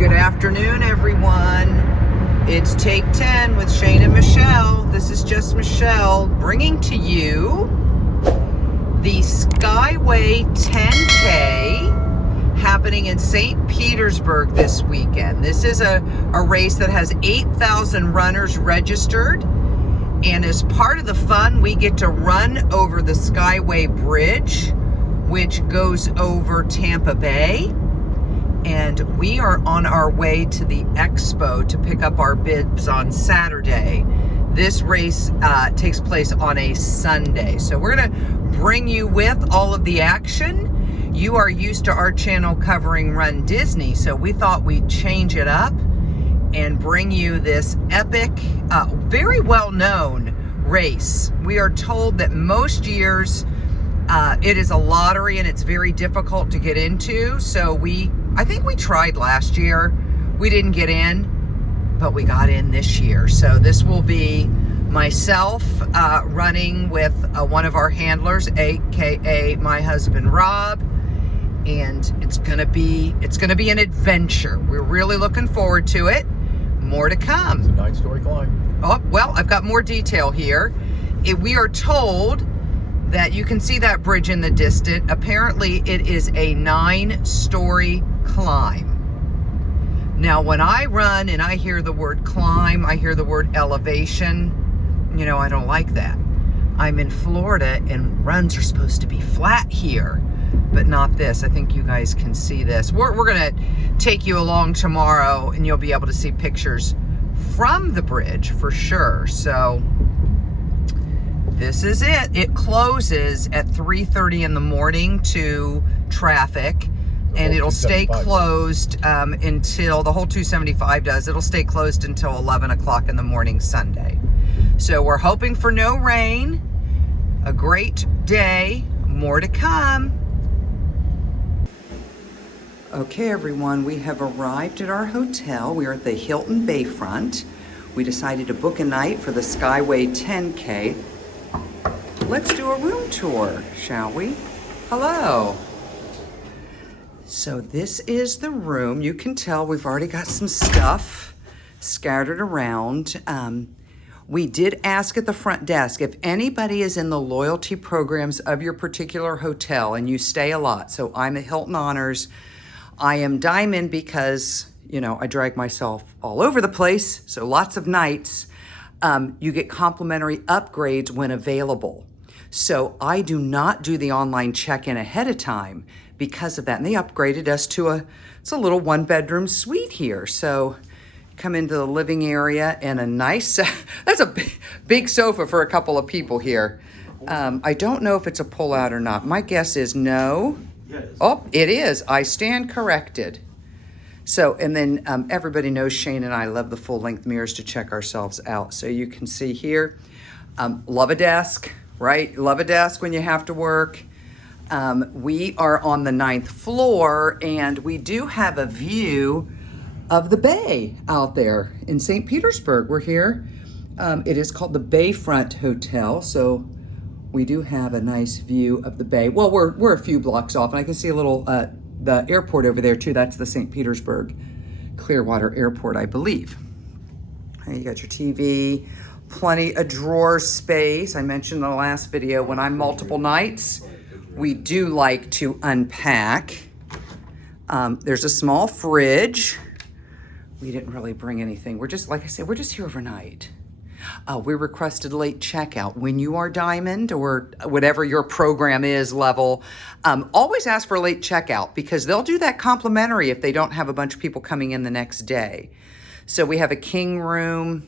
Good afternoon, everyone. It's Take 10 with Shane and Michelle. This is just Michelle bringing to you the Skyway 10K happening in St. Petersburg this weekend. This is a race that has 8,000 runners registered. And as part of the fun, we get to run over the Skyway Bridge, which goes over Tampa Bay. And we are on our way to the expo to pick up our bibs on Saturday. This race takes place on a Sunday. So we're gonna bring you with all of the action. You are used to our channel covering Run Disney, so we thought we'd change it up and bring you this epic, very well-known race. We are told that most years it is a lottery and it's very difficult to get into. So I think we tried last year. We didn't get in, but we got in this year. So this will be myself running with one of our handlers, AKA my husband Rob, and it's gonna be an adventure. We're really looking forward to it. More to come. It's a 9-story climb. Oh, well, I've got more detail here. We are told that you can see that bridge in the distance. Apparently it is a 9-story climb. Now, when I run and I hear the word climb, I hear the word elevation, you know, I don't like that. I'm in Florida and runs are supposed to be flat here, but not this. I think you guys can see this. We're gonna take you along tomorrow and you'll be able to see pictures from the bridge for sure. So this is it. It closes at 3:30 in the morning to traffic, and it'll stay closed until, the whole 275 does, it'll stay closed until 11 o'clock in the morning Sunday. So we're hoping for no rain, a great day, more to come. Okay, everyone, we have arrived at our hotel. We are at the Hilton Bayfront. We decided to book a night for the Skyway 10K. Let's do a room tour, shall we? Hello. So this is the room. You can tell we've already got some stuff scattered around. We did ask at the front desk if anybody is in the loyalty programs of your particular hotel and you stay a lot. So I'm a Hilton Honors. I am Diamond because, you know, I drag myself all over the place. So lots of nights. You get complimentary upgrades when available. So I do not do the online check-in ahead of time because of that. And they upgraded us to it's a little 1-bedroom suite here. So come into the living area and a nice, that's a big sofa for a couple of people here. I don't know if it's a pull-out or not. My guess is no. Yes. Oh, it is. I stand corrected. So, and then everybody knows Shane and I love the full-length mirrors to check ourselves out. So you can see here, love a desk. Right? Love a desk when you have to work. We are on the 9th floor and we do have a view of the bay out there in St. Petersburg. We're here. It is called the Bayfront Hotel. So we do have a nice view of the bay. Well, we're a few blocks off and I can see a little, the airport over there too. That's the St. Petersburg Clearwater Airport, I believe. You got your TV. Plenty of drawer space. I mentioned in the last video, when I'm multiple nights, we do like to unpack. There's a small fridge. We didn't really bring anything. We're just, like I said, we're just here overnight. We requested late checkout. When you are Diamond or whatever your program is level, always ask for late checkout because they'll do that complimentary if they don't have a bunch of people coming in the next day. So we have a king room,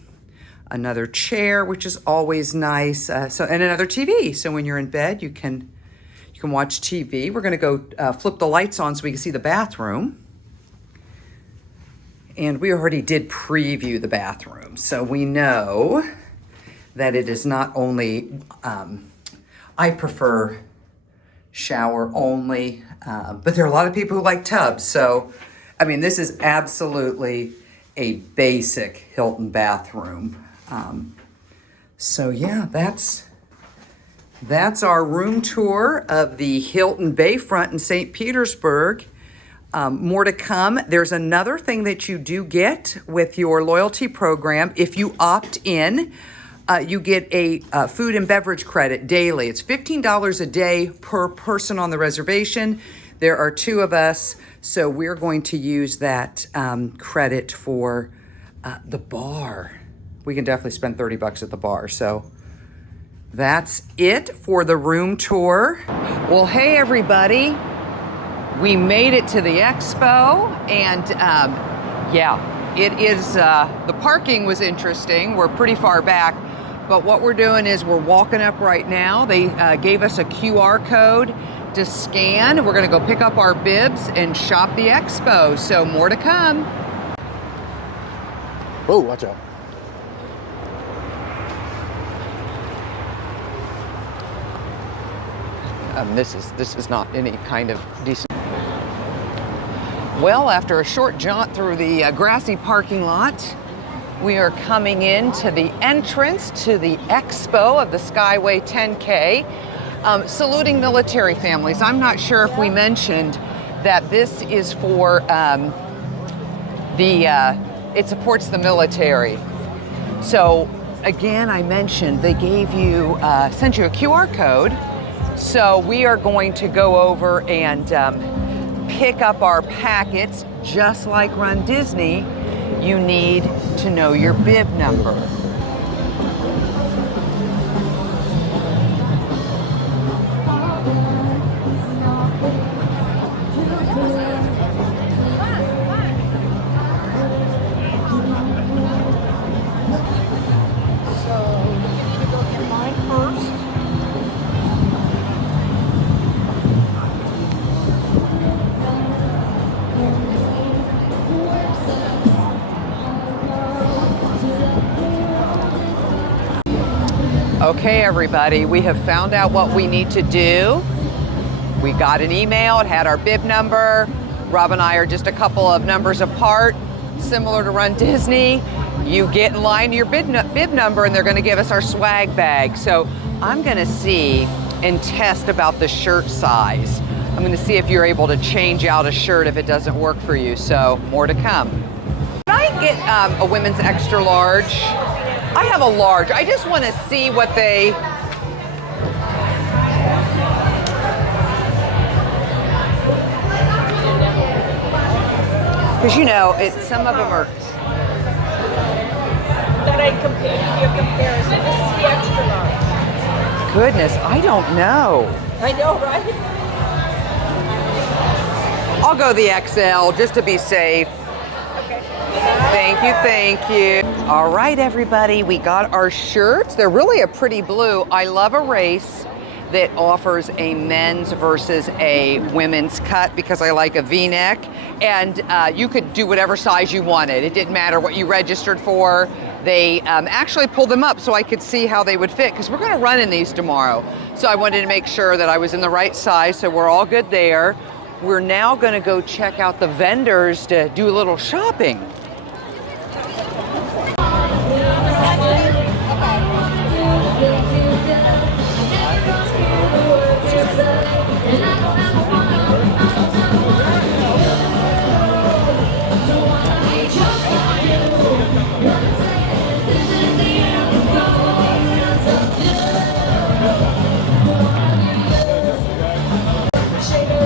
another chair, which is always nice. And another TV. So when you're in bed, you can watch TV. We're gonna go flip the lights on so we can see the bathroom. And we already did preview the bathroom. So we know that it is not only, I prefer shower only, but there are a lot of people who like tubs. So, I mean, this is absolutely a basic Hilton bathroom. So yeah, that's our room tour of the Hilton Bayfront in St. Petersburg. More to come. There's another thing that you do get with your loyalty program. If you opt in, you get a food and beverage credit daily. It's $15 a day per person on the reservation. There are 2 of us, so we're going to use that credit for the bar. We can definitely spend $30 at the bar. So that's it for the room tour. Well, hey everybody. We made it to the expo, and yeah, it is, the parking was interesting. We're pretty far back, but what we're doing is we're walking up right now. They gave us a QR code to scan. We're gonna go pick up our bibs and shop the expo, so more to come. Oh, watch out. This is not any kind of decent. Well, after a short jaunt through the grassy parking lot, we are coming into the entrance to the expo of the Skyway 10K, saluting military families. I'm not sure if we mentioned that this is for it supports the military. So again, I mentioned they gave you, sent you a QR code. So we are going to go over and pick up our packets. Just like Run Disney, you need to know your bib number. Okay, everybody, we have found out what we need to do. We got an email, it had our bib number. Rob and I are just a couple of numbers apart, similar to Run Disney. You get in line to your bib number and they're gonna give us our swag bag. So I'm gonna see and test about the shirt size. I'm gonna see if you're able to change out a shirt if it doesn't work for you, so more to come. Can I get a women's extra large? I have a large. I just want to see what they... Because you know, some of them are... That I give a comparison. This is the extra large. Goodness, I don't know. I know, right? I'll go the XL just to be safe. Thank you, thank you. All right, everybody, we got our shirts. They're really a pretty blue. I love a race that offers a men's versus a women's cut because I like a V-neck. And you could do whatever size you wanted. It didn't matter what you registered for. They actually pulled them up so I could see how they would fit because we're gonna run in these tomorrow. So I wanted to make sure that I was in the right size, so we're all good there. We're now gonna go check out the vendors to do a little shopping.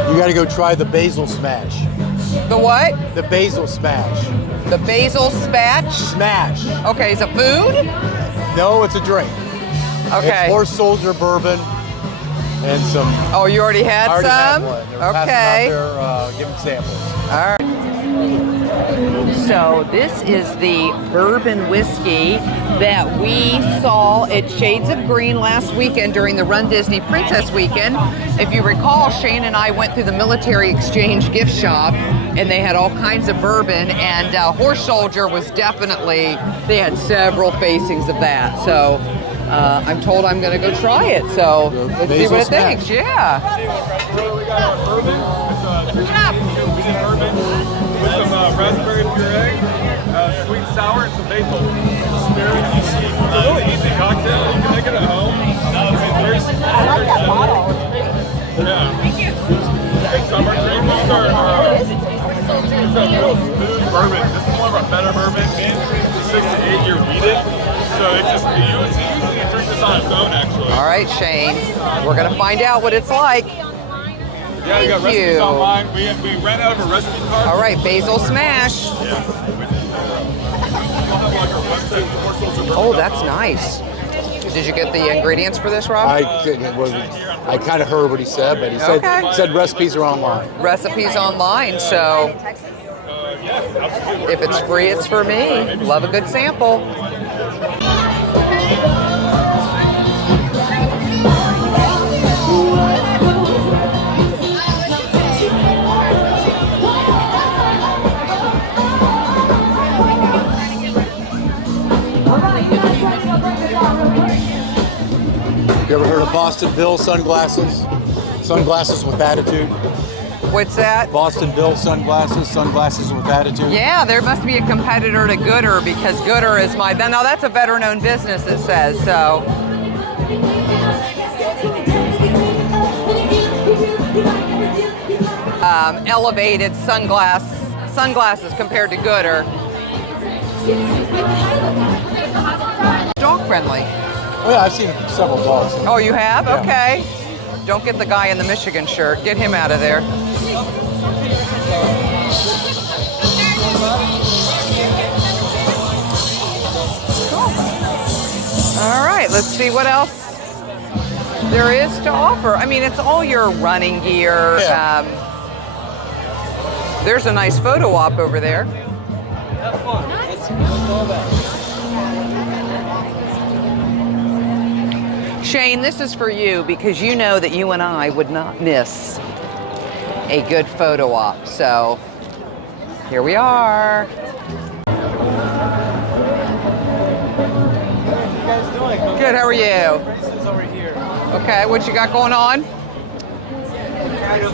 You gotta go try the basil smash. The what? The basil smash. The basil spatch? Smash. Okay, is it food? No, it's a drink. Okay. It's Horse Soldier bourbon and some. Oh, you already had I already some? had one. They were Okay. passing out there, giving samples. All right. So this is the bourbon whiskey that we saw at Shades of Green last weekend during the Run Disney Princess Weekend. If you recall, Shane and I went through the military exchange gift shop and they had all kinds of bourbon, and Horse Soldier was definitely, they had several facings of that. So I'm told I'm gonna go try it. So let's see what it thinks. Yeah. We got our bourbon. It's a bourbon with some raspberry puree, sweet and sour, and some basil. It's a really easy cocktail. You can make it at home. It's very simple. I like that bottle. Yeah. Thank you. It's summer drink. These are real smooth bourbon. This is one of our better bourbons, man. It's a 6 to 8 year wheated. So it's just, you can drink this on its own, actually. All right, Shane. We're going to find out what it's like. Yeah, you got Thank recipes you. online. We ran out of a recipe card. All right, basil smash. Yeah. We'll have like our website, Oh, that's nice. Did you get the ingredients for this, Rob? I kind of heard what he said, but he said, Okay. said recipes are online. Recipes online, so Yes, absolutely. if it's free, it's for me. Love a good sample. You ever heard of Boston Bill sunglasses? Sunglasses with attitude. What's that? Boston Bill sunglasses, sunglasses with attitude. Yeah, there must be a competitor to Gooder because Gooder is my. Now that's a better known business, it says. So. Elevated sunglasses compared to Gooder. Dog friendly. Oh yeah, I've seen several dogs. Oh, you have? Yeah. Okay. Don't get the guy in the Michigan shirt. Get him out of there. All right, let's see what else there is to offer. I mean, it's all your running gear. Yeah. There's a nice photo op over there. Shane, this is for you because you know that you and I would not miss a good photo op. So here we are. Good, how are you? Over here. Okay, what you got going on? Kind of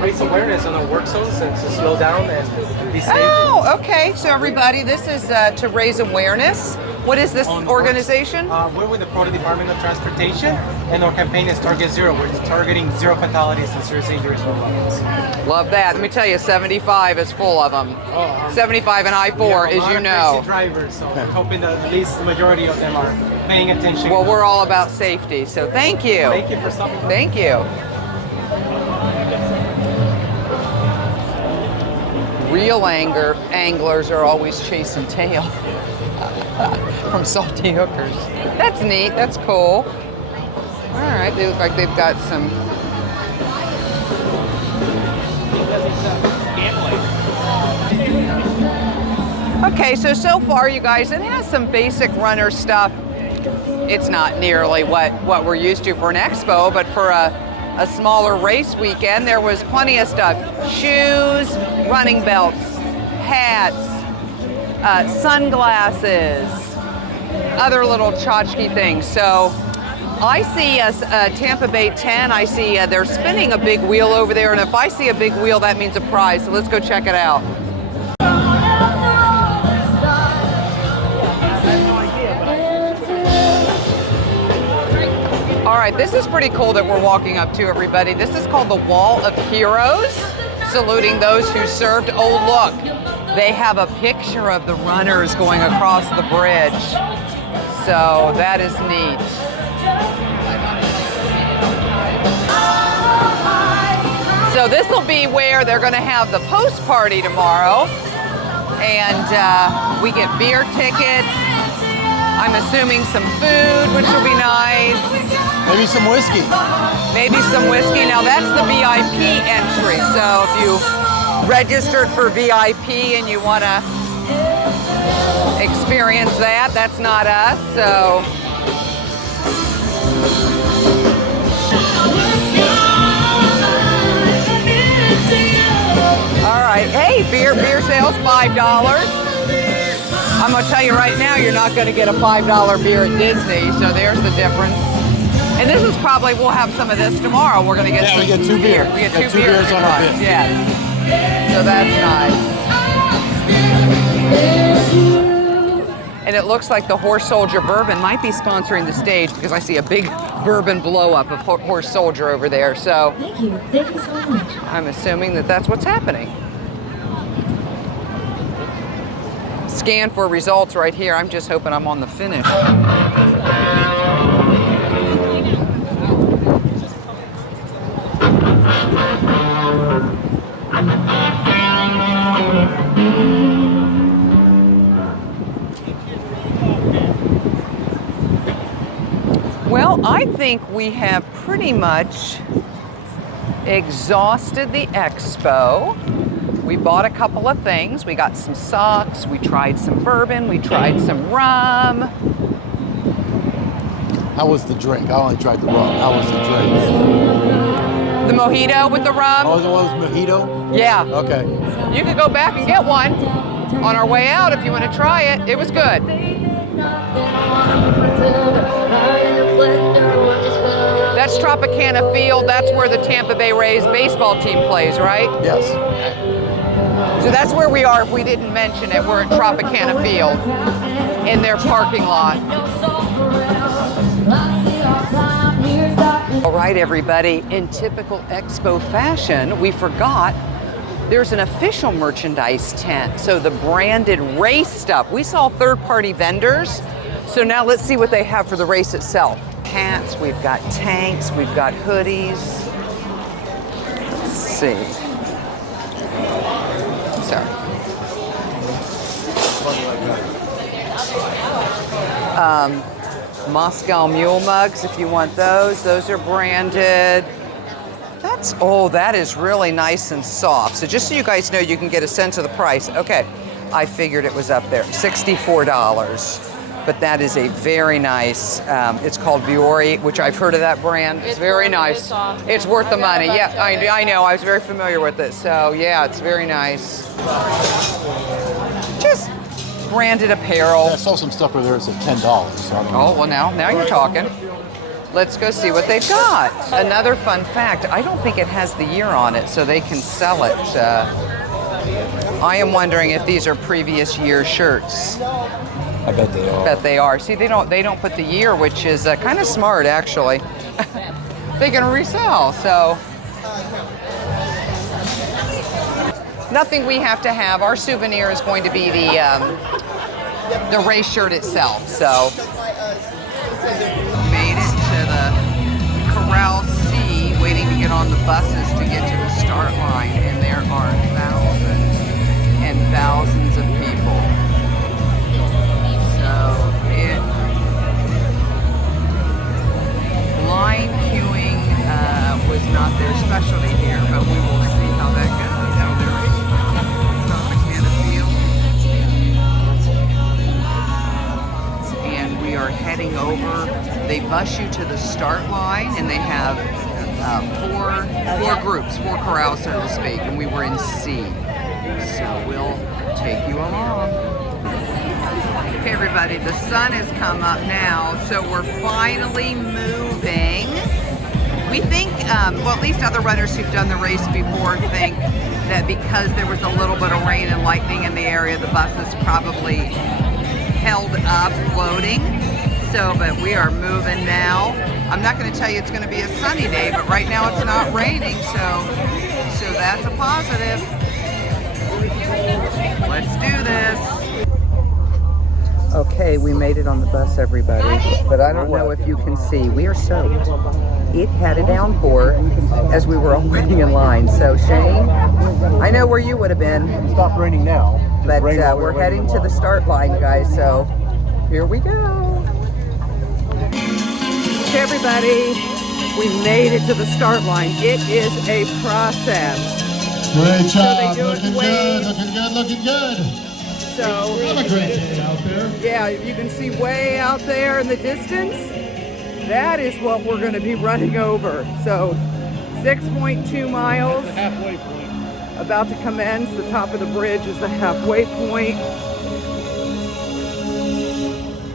raise awareness on the work zones and to slow down and be safe. Oh, okay. So everybody, this is to raise awareness. What is this on organization? We're with the Florida Department of Transportation, and our campaign is Target Zero. We're targeting 0 fatalities and serious injuries from vehicles. Love that. Let me tell you, 75 is full of them. 75 and I-4, as you know. Drivers, so we're hoping that at least the majority of them are paying attention. Well, we're all about safety, so thank you. Thank you for stopping by. Thank you. Real anglers are always chasing tail from salty hookers. That's neat. That's cool. All right, they look like they've got some. Okay, so far, you guys, it has some basic runner stuff. It's not nearly what we're used to for an expo, but for a smaller race weekend, there was plenty of stuff. Shoes, running belts, hats, sunglasses, other little tchotchke things. So I see a Tampa Bay 10. I see they're spinning a big wheel over there, and if I see a big wheel, that means a prize. So let's go check it out. All right, this is pretty cool that we're walking up to, everybody. This is called the Wall of Heroes, saluting those who served. Oh, look, they have a picture of the runners going across the bridge. So that is neat. So this will be where they're going to have the post party tomorrow. And we get beer tickets. I'm assuming some food, which will be nice. Maybe some whiskey. Maybe some whiskey. Now that's the VIP entry. So if you registered for VIP and you want to experience that, that's not us. So. All right. Hey, beer sales, $5. I'm going to tell you right now, you're not going to get a $5 beer at Disney, so there's the difference. And this is probably, we'll have some of this tomorrow. We're going to get we get 2 beers. We get Got 2 2 beers on our bid. Yes. So that's nice. And it looks like the Horse Soldier Bourbon might be sponsoring the stage because I see a big bourbon blow up of Horse Soldier over there. So Thank you so much. I'm assuming that that's what's happening. scan for results right here. I'm just hoping I'm on the finish. Well, I think we have pretty much exhausted the expo. We bought a couple of things. We got some socks, we tried some bourbon, we tried some rum. How was the drink? I only tried the rum. How was the drink? The mojito with the rum. Oh, it was mojito? Yeah. Okay. You could go back and get one on our way out if you want to try it. It was good. That's Tropicana Field. That's where the Tampa Bay Rays baseball team plays, right? Yes. So that's where we are if we didn't mention it. We're at Tropicana Field in their parking lot. All right, everybody. In typical expo fashion, we forgot there's an official merchandise tent. So the branded race stuff. We saw third-party vendors. So now let's see what they have for the race itself. Hats, we've got tanks, we've got hoodies. Let's see. Sorry. Moscow Mule mugs, if you want those. Those are branded. That is really nice and soft. So just so you guys know, you can get a sense of the price. Okay, I figured it was up there, $64. But that is a very nice, it's called Viore, which I've heard of that brand. It's very nice. It's worth the money. Yeah, I know, I was very familiar with it. So yeah, it's very nice. Just branded apparel. I saw some stuff over there that's at $10. So I don't know. Oh, well now you're talking. Let's go see what they've got. Another fun fact, I don't think it has the year on it, so they can sell it. I am wondering if these are previous year shirts. I bet they are. Bet they are. See, they don't put the year, which is kind of smart, actually. They can resell, so. Nothing we have to have. Our souvenir is going to be the race shirt itself, so. Made it to the Corral C, waiting to get on the buses to get to the start line, and there are thousands and thousands of people. Line queuing was not their specialty here, but we will see how that goes. How there is Tropicana Field. And we are heading over. They bus you to the start line, and they have four groups, four corrals, so to speak, and we were in C. So we'll take you along. Okay, everybody, the sun has come up now, so we're finally moving. We think, well, at least other runners who've done the race before think that because there was a little bit of rain and lightning in the area, the buses probably held up floating. So, but we are moving now. I'm not going to tell you it's going to be a sunny day, but right now it's not raining, so that's a positive. Let's do this. Okay, we made it on the bus, everybody, but I don't know if you can see. We are soaked. It had a downpour as we were all waiting in line. So, Shane, I know where you would have been. It stopped raining now. But we're heading to the start line, guys, so here we go. Okay, everybody, we made it to the start line. It is a process. Great job. they do it Looking way- good, looking good, looking good. So, Have a great day out there. yeah, you can see way out there in the distance. That is what we're going to be running over. So 6.2 miles. The halfway point. About to commence. The top of the bridge is the halfway point.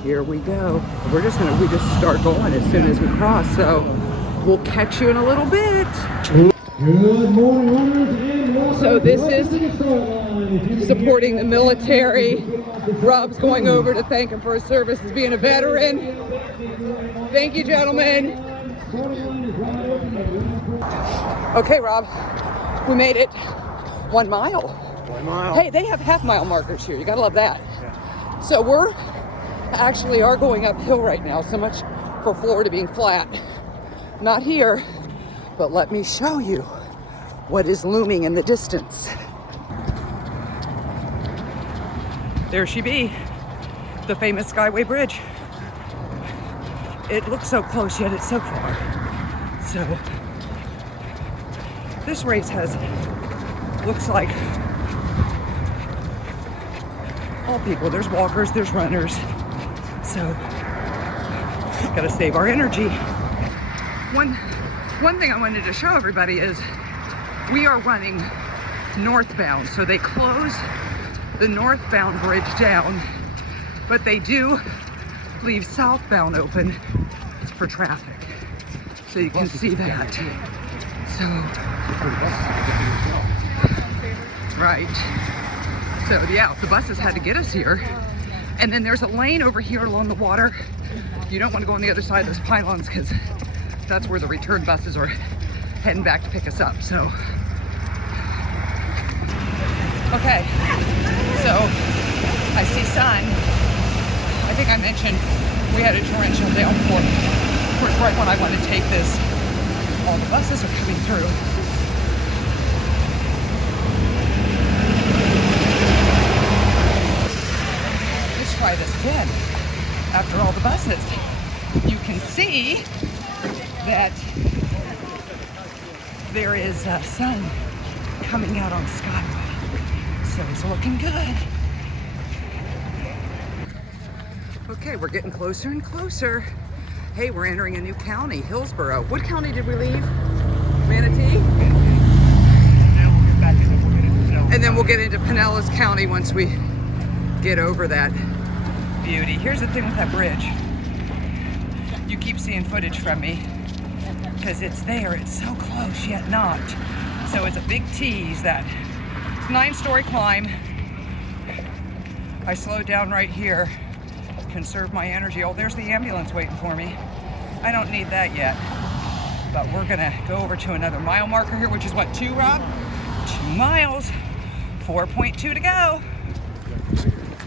Here we go. We just start going as soon as we cross. So we'll catch you in a little bit. Good morning, runners, and welcome. So this is to the start line. If you can supporting the get military. Rob's going over to thank him for his service as being a veteran. Thank you, gentlemen. Okay, Rob, we made it 1 mile. 1 mile. Hey, they have half-mile markers here. You gotta love that. So we're actually are going uphill right now. So much for Florida being flat. Not here, but let me show you what is looming in the distance. There she be, the famous Skyway Bridge. It looks so close, yet it's so far. So this race looks like all people. There's walkers, there's runners. So gotta save our energy. One thing I wanted to show everybody is we are running northbound. So they closed the northbound bridge down, but they do leave southbound open for traffic. So you can see that. So, right. So yeah, the buses had to get us here. And then there's a lane over here along the water. You don't want to go on the other side of those pylons because that's where the return buses are heading back to pick us up. So, okay. So I see sun. I think I mentioned we had a torrential downpour. Of course, right when I want to take this, all the buses are coming through. Let's try this again. After all the buses, you can see that there is sun coming out on Skyway. So it's looking good. Okay, we're getting closer and closer. Hey, we're entering a new county, Hillsborough. What county did we leave? Manatee? And then we'll get into Pinellas County once we get over that beauty. Here's the thing with that bridge. You keep seeing footage from me because it's there. It's so close, yet not. So it's a big tease that it's a 9-story climb. I slowed down right here. Conserve my energy. Oh, there's the ambulance waiting for me. I don't need that yet. But we're gonna go over to another mile marker here, which is what, 2, Rob? 2 miles. 4.2 to go.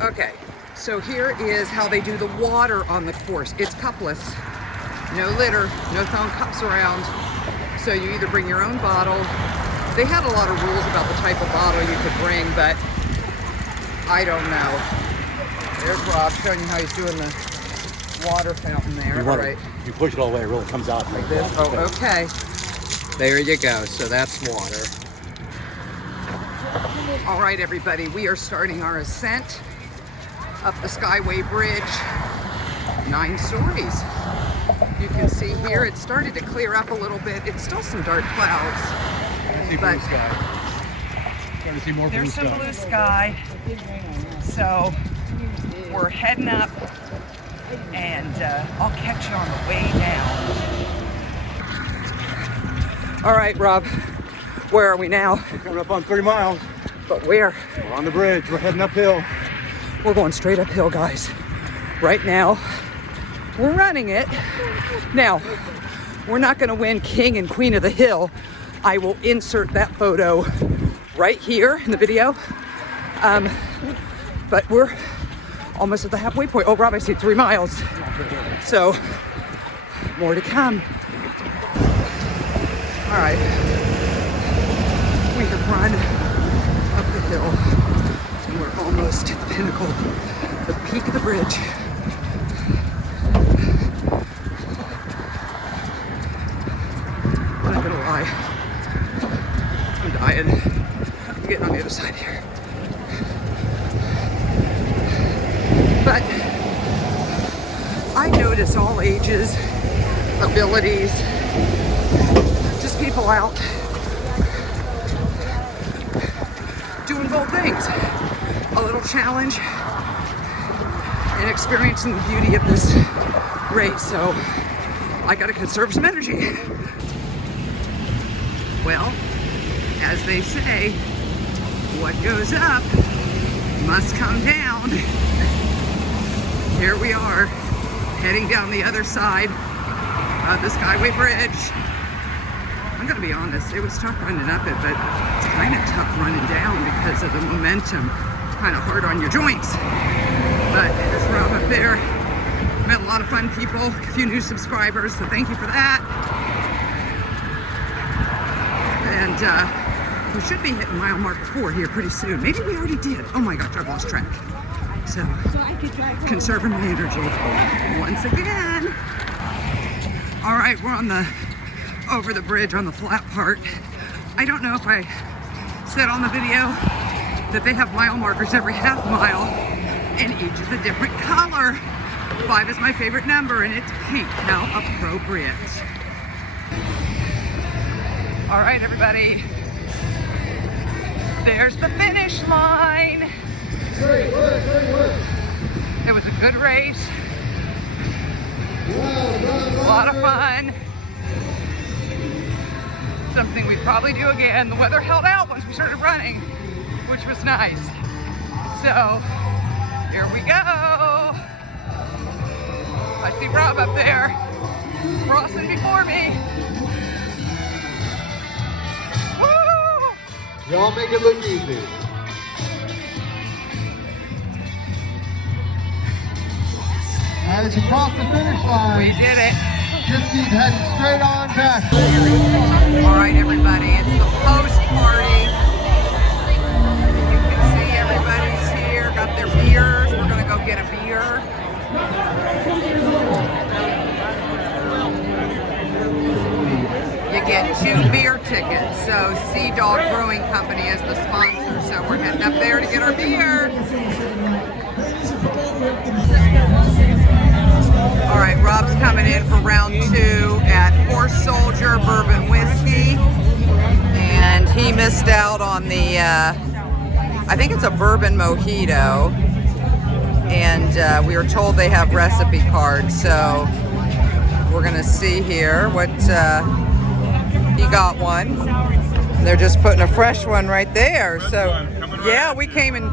Okay, so here is how they do the water on the course. It's cupless. No litter, no throwing cups around. So you either bring your own bottle. They had a lot of rules about the type of bottle you could bring, but I don't know. There's Rob showing you how he's doing the water fountain there. All right. You push it all the way, it really comes out like This. Oh, okay. There you go. So that's water. All right, everybody. We are starting our ascent up the Skyway Bridge. 9 stories. You can see here it started to clear up a little bit. It's still some dark clouds, but Starting to see more there's some blue sky. So we're heading up, and I'll catch you on the way down. All right, Rob, where are we now? We're coming up on 3 miles. But where? We're on the bridge. We're heading uphill. We're going straight uphill, guys. Right now, we're running it. Now, we're not gonna win King and Queen of the Hill. I will insert that photo right here in the video. But we're almost at the halfway point. Oh, Rob, I see 3 miles. So, more to come. All right. We have run up the hill, and we're almost at the pinnacle, the peak of the bridge. I'm not gonna lie, I'm dying. I'm getting on the other side here. But I notice all ages, abilities, just people out doing bold things. A little challenge and experiencing the beauty of this race. So I gotta conserve some energy. Well, as they say, what goes up must come down. Here we are, heading down the other side of the Skyway Bridge. I'm gonna be honest, it was tough running up it, but it's kind of tough running down because of the momentum. Kind of hard on your joints. But there's Rob up there. Met a lot of fun people, a few new subscribers, so thank you for that. And we should be hitting mile mark 4 here pretty soon. Maybe we already did. Oh my gosh, I've lost track. So, conserving my energy once again. All right, we're on the over the bridge on the flat part. I don't know if I said on the video that they have mile markers every half mile, and each is a different color. 5 is my favorite number, and it's pink. How appropriate. All right, everybody. There's the finish line. It was a good race. A lot of fun. Something we'd probably do again. The weather held out once we started running, which was nice. So, here we go. I see Rob up there, crossing before me. Woo! Y'all make it look easy. As you cross the finish line, We did it. just keep heading straight on back. All right, everybody, it's the post party. You can see everybody's here, got their beers. We're gonna go get a beer. You get 2 beer tickets. So Sea Dog Brewing Company is the sponsor. So we're heading up there to get our beer. All right, Rob's coming in for round 2 at Horse Soldier Bourbon Whiskey. And he missed out on the, I think it's a bourbon mojito. And we were told they have recipe cards. So we're gonna see here what, he got one. They're just putting a fresh one right there. So yeah, we came and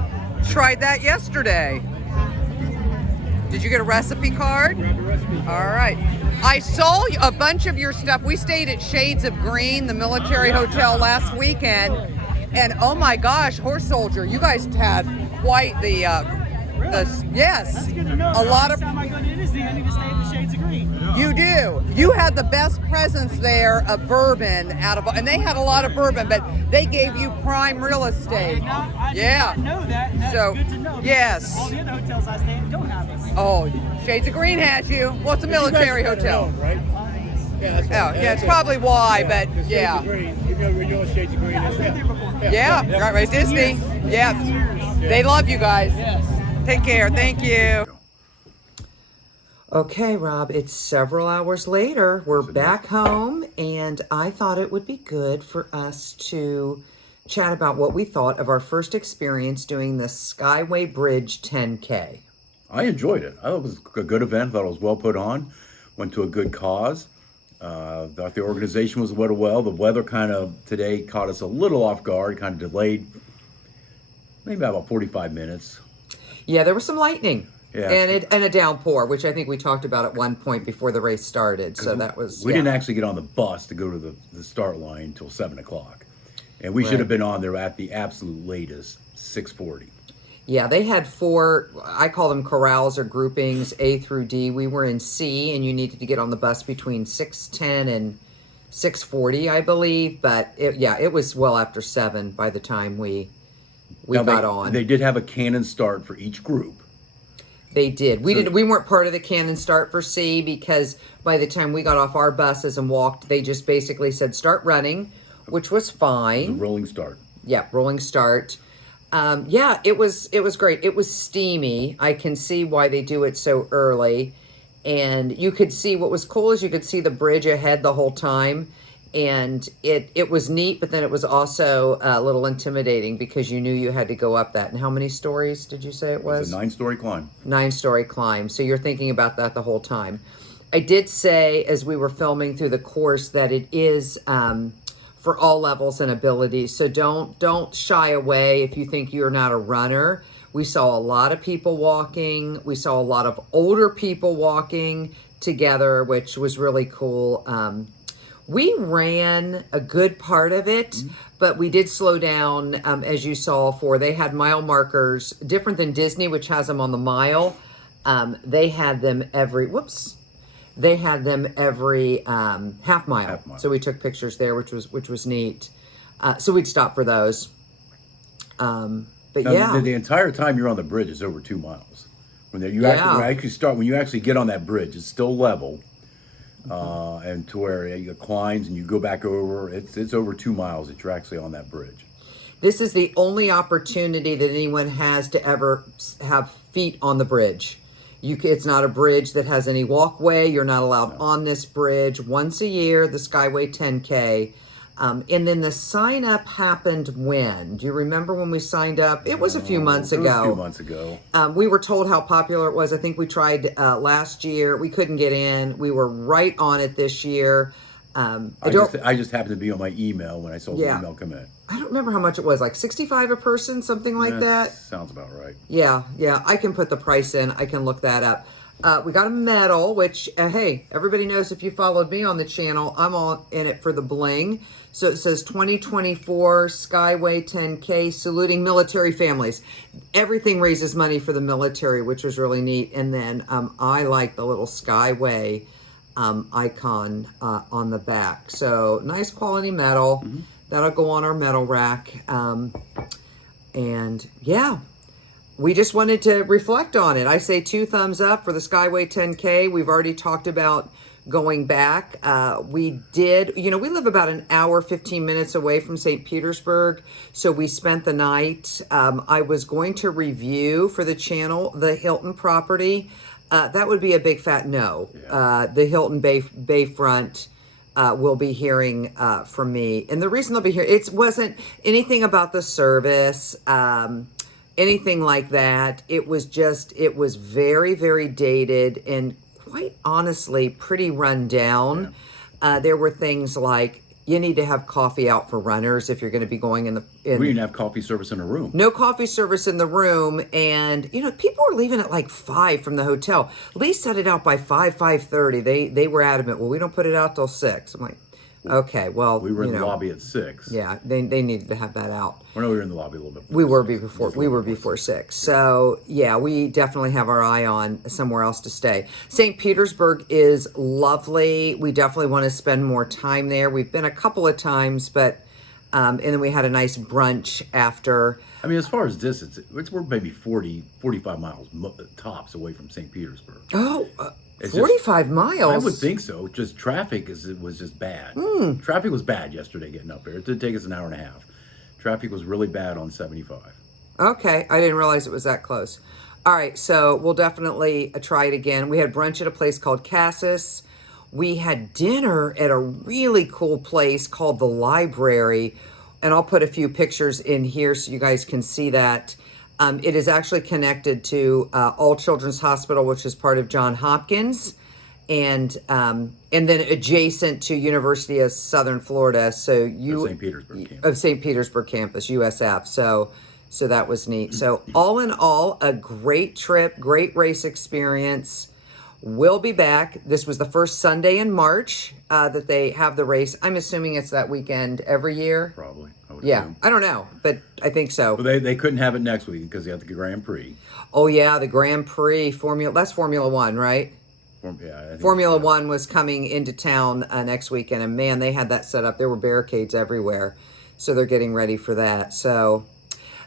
tried that yesterday. Did you get a recipe card? All right. I saw a bunch of your stuff. We stayed at Shades of Green, the military hotel last weekend. And oh my gosh, Horse Soldier, you guys had quite the yes. That's good to know. A lot of, Next time I go to Disney, I need to stay at the Shades of Green. you do. You had the best presence there of bourbon out of, and they had a lot of bourbon, but they gave you prime real estate. I did not know that. And that's So, good to know. yes. All the other hotels I stay in don't have us. Oh, Shades of Green has you. Well, it's a military hotel. Right? Yeah, that's Oh, yeah, it's probably why, but yeah. You know, we're doing Shades of Green. Yeah, right, Disney. Yeah, they love you guys. Take care. Thank you. Okay, Rob, it's several hours later. We're back home, and I thought it would be good for us to chat about what we thought of our first experience doing the Skyway Bridge 10K. I enjoyed it. I thought it was a good event. Thought it was well put on. Went to a good cause. Thought the organization was well. The weather kind of today caught us a little off guard. Kind of delayed, maybe about 45 minutes. Yeah, there was some lightning. Yeah. And a downpour, which I think we talked about at one point before the race started. So that was, We yeah. didn't actually get on the bus to go to the start line until 7 o'clock, and we should have been on there at the absolute latest 6:40. Yeah, they had 4, I call them corrals or groupings, A through D. We were in C, and you needed to get on the bus between 6:10 and 6:40, I believe. But it was well after 7 by the time we got on. They did have a cannon start for each group. They did. We weren't part of the cannon start for C because by the time we got off our buses and walked, they just basically said start running, which was fine. It was a rolling start. Yeah, rolling start. It was great. It was steamy. I can see why they do it so early. And you could see, what was cool is you could see the bridge ahead the whole time. And it was neat, but then it was also a little intimidating because you knew you had to go up that. And how many stories did you say it was? It was a 9-story climb. 9-story climb. So you're thinking about that the whole time. I did say as we were filming through the course that it is for all levels and abilities. So don't shy away if you think you're not a runner. We saw a lot of people walking. We saw a lot of older people walking together, which was really cool. We ran a good part of it, but we did slow down, as you saw, they had mile markers, different than Disney, which has them on the mile. They had them every, half mile. So we took pictures there, which was neat. So we'd stop for those. But Now, yeah. the entire time you're on the bridge is over 2 miles. When you actually get on that bridge, it's still level. And to where it climbs and you go back over, it's over 2 miles that you're actually on that bridge. This is the only opportunity that anyone has to ever have feet on the bridge. It's not a bridge that has any walkway. You're not allowed on this bridge. Once a year, the Skyway 10K. And then the sign up happened when? Do you remember when we signed up? It was a few months ago. It was a few months ago. We were told how popular it was. I think we tried last year. We couldn't get in. We were right on it this year. I just happened to be on my email when I saw the email come in. I don't remember how much it was, like $65 a person, something like that. Sounds about right. Yeah. I can put the price in. I can look that up. We got a medal, which, hey, everybody knows if you followed me on the channel, I'm all in it for the bling. So it says 2024 Skyway 10K saluting military families. Everything raises money for the military, which was really neat. And then I like the little Skyway icon on the back. So nice quality medal. That'll go on our medal rack. And yeah, we just wanted to reflect on it. I say 2 thumbs up for the Skyway 10K. We've already talked about going back. We did, we live about an hour, 15 minutes away from St. Petersburg. So we spent the night. I was going to review for the channel the Hilton property. That would be a big fat no. The Hilton Bayfront will be hearing from me. And the reason they'll be here, it wasn't anything about the service, anything like that. It was very, very dated and quite honestly pretty run down. There were things like you need to have coffee out for runners if you're going to be going in. We didn't have coffee service in the room. No coffee service in the room. And, people were leaving at like 5 from the hotel. Lee set it out by 5:30. They were adamant, well, we don't put it out till 6. I'm like, okay, well, we were in the lobby at 6. Yeah, they needed to have that out. Well, no, we were in the lobby a little bit. We were before 6. So yeah, we definitely have our eye on somewhere else to stay. St. Petersburg is lovely. We definitely want to spend more time there. We've been a couple of times, but and then we had a nice brunch after. I mean, as far as distance, we're maybe 45 miles tops away from St. Petersburg. Oh. 45 miles? I would think so. Just traffic was just bad. Traffic was bad yesterday getting up there. It did take us an hour and a half. Traffic was really bad on 75. Okay, I didn't realize it was that close. All right, so we'll definitely try it again. We had brunch at a place called Cassis. We had dinner at a really cool place called The Library. And I'll put a few pictures in here so you guys can see that. It is actually connected to All Children's Hospital, which is part of Johns Hopkins, and then adjacent to University of Southern Florida. So St. Petersburg campus, USF. So that was neat. So all in all, a great trip, great race experience. We'll be back. This was the first Sunday in March that they have the race. I'm assuming it's that weekend every year. Probably. Yeah, I don't know, but I think so. But they couldn't have it next week because they have the Grand Prix. Oh yeah, the Grand Prix that's Formula One, right? Formula One was coming into town next weekend, and man, they had that set up. There were barricades everywhere, so they're getting ready for that. So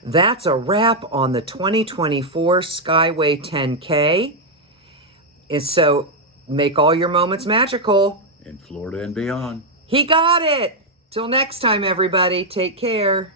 that's a wrap on the 2024 Skyway 10K. And so make all your moments magical. In Florida and beyond. He got it. Till next time, everybody. Take care.